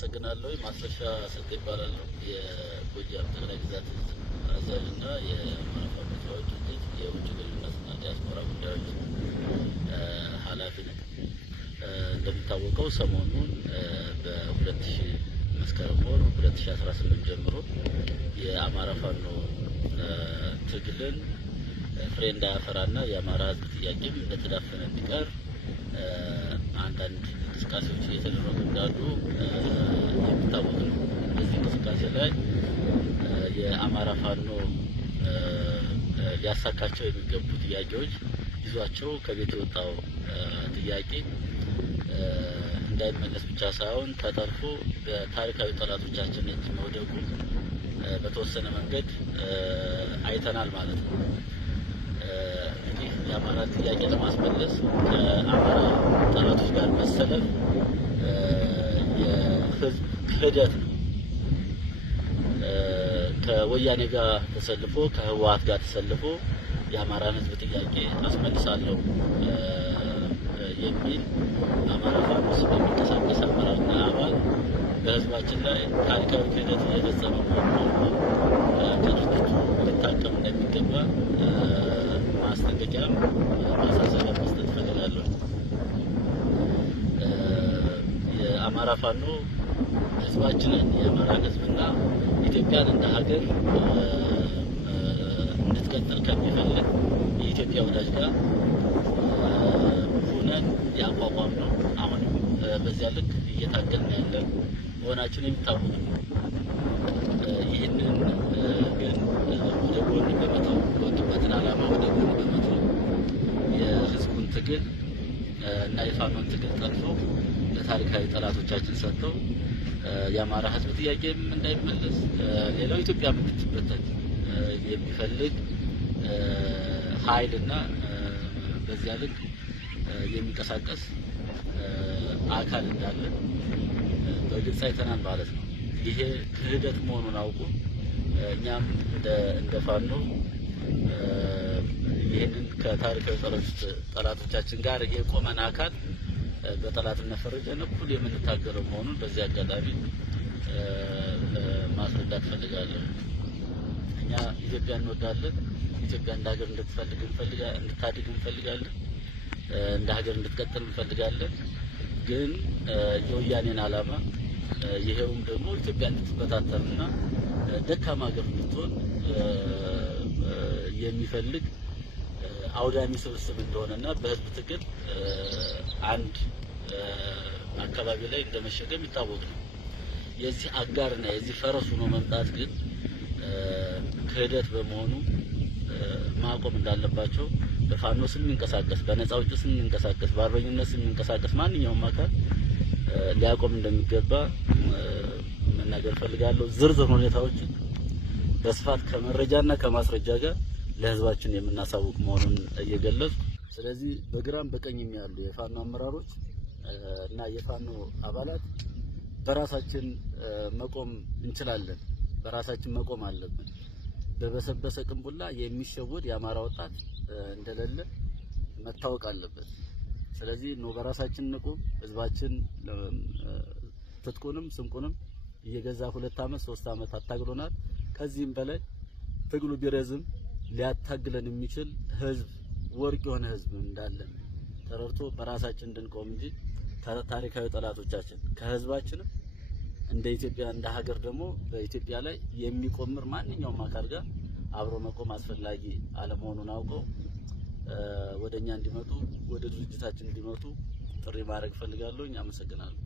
አመሰግናለሁ። ማስረሻ ሰጥ ይባላል። የጎጃም ጠቅላይ ግዛት አዛዥና የአማራ ፋኖ ድርጅት የውጭ ግንኙነትና ዲያስፖራ ጉዳዮች ኃላፊ ነኝ። እንደሚታወቀው ሰሞኑን በ2000 መስከረም ወር 2018 ጀምሮ የአማራ ፋኖ ትግልን ፍሬ እንዳያፈራና የአማራ ሕዝብ ጥያቄም እንደተዳፈነ እንዲቀር አንዳንድ እንቅስቃሴዎች እየተደረጉ እንዳሉ የሚታወቅ ነው። በዚህ እንቅስቃሴ ላይ የአማራ ፋኖ ሊያሳካቸው የሚገቡ ጥያቄዎች ይዟቸው ከቤት የወጣው ጥያቄ እንዳይመለስ ብቻ ሳይሆን ተጠልፎ በታሪካዊ ጠላቶቻችን እጅ መውደቁ በተወሰነ መንገድ አይተናል ማለት ነው። እንግዲህ የአማራ ጥያቄ ለማስመለስ ከአማራ ጠላቶች ጋር መሰለፍ የህዝብ ክህደት ነው። ከወያኔ ጋር ተሰልፎ ከህወሓት ጋር ተሰልፎ የአማራን ህዝብ ጥያቄ አስመልሳለሁ የሚል አማራ ፋኖ በሚንቀሳቀስ አመራርና አባል በህዝባችን ላይ ታሪካዊ ክህደት እየፈጸመ መሆኑን ከድርጅቱ ሊታቀም እንደሚገባ ማስጠንቀቂያም ማሳሰቢያ መስጠት እፈልጋለሁ። የአማራ ፋኖ ህዝባችንን የአማራን ህዝብና ኢትዮጵያን እንደ ሀገር እንድትቀጥል ከሚፈልግ የኢትዮጵያ ወዳጅ ጋር ሆነን ያቋቋም ነው። አሁንም በዚያ ልክ እየታገልን ያለን መሆናችን የሚታወቅ ነው። ይህንን ግን ወደ ጎን በመተው የወጡበትን ዓላማ ወደ ጎን በመተው የህዝቡን ትግል እና የፋኖን ትግል ጠልፈው ለታሪካዊ ጠላቶቻችን ሰጥተው የአማራ ህዝብ ጥያቄም እንዳይመለስ ሌላው ኢትዮጵያ እንድትበተን የሚፈልግ ኃይልና በዚያ ልክ የሚንቀሳቀስ አካል እንዳለ በግልጽ አይተናል ማለት ነው። ይሄ ክህደት መሆኑን አውቁ እኛም እንደ ፋኖ ይሄንን ከታሪካዊ ጠላቶቻችን ጋር የቆመን አካል በጠላትነት ፈርጀን እኩል የምንታገለው መሆኑን በዚህ አጋጣሚ ማስረዳት ፈልጋለሁ። እኛ ኢትዮጵያ እንወዳለን። ኢትዮጵያ እንደ ሀገር እንድታድግ እንፈልጋለን። እንደ ሀገር እንድትቀጥል እንፈልጋለን። ግን የወያኔን ዓላማ ይሄውም ደግሞ ኢትዮጵያ እንድትበታተንና ደካማ ሀገር እንድትሆን የሚፈልግ አውዳሚ ስብስብ እንደሆነና በህዝብ ትግል አንድ አካባቢ ላይ እንደመሸገም ይታወቅ ነው። የዚህ አጋርና የዚህ ፈረሱ ነው መምጣት ግን ክህደት በመሆኑ ማቆም እንዳለባቸው በፋኖ ስም የሚንቀሳቀስ በነፃ ውጭ ስም የሚንቀሳቀስ በአርበኝነት ስም የሚንቀሳቀስ ማንኛውም አካል ሊያቆም እንደሚገባ መናገር ፈልጋለሁ። ዝርዝር ሁኔታዎችን በስፋት ከመረጃና ከማስረጃ ጋር ለህዝባችን የምናሳውቅ መሆኑን እየገለጽ ስለዚህ በግራም በቀኝም ያሉ የፋኖ አመራሮች እና የፋኖ አባላት በራሳችን መቆም እንችላለን። በራሳችን መቆም አለብን። በበሰበሰ ቅንቡላ የሚሸወድ የአማራ ወጣት እንደሌለ መታወቅ አለበት። ስለዚህ ነው በራሳችን እንቆም። ህዝባችን ትጥቁንም ስንቁንም እየገዛ 2 አመት 3 አመት አታግሎናል። ከዚህም በላይ ትግሉ ቢረዝም ሊያታግለን የሚችል ህዝብ ወርቅ የሆነ ህዝብ እንዳለ ተረድቶ በራሳችን እንድንቆም እንጂ ታሪካዊ ጠላቶቻችን ከህዝባችንም እንደ ኢትዮጵያ እንደ ሀገር ደግሞ በኢትዮጵያ ላይ የሚቆምር ማንኛውም አካል ጋር አብሮ መቆም አስፈላጊ አለመሆኑን አውቀው ወደኛ እንዲመጡ ወደ ድርጅታችን እንዲመጡ ጥሪ ማድረግ ፈልጋለሁ። አመሰግናለሁ።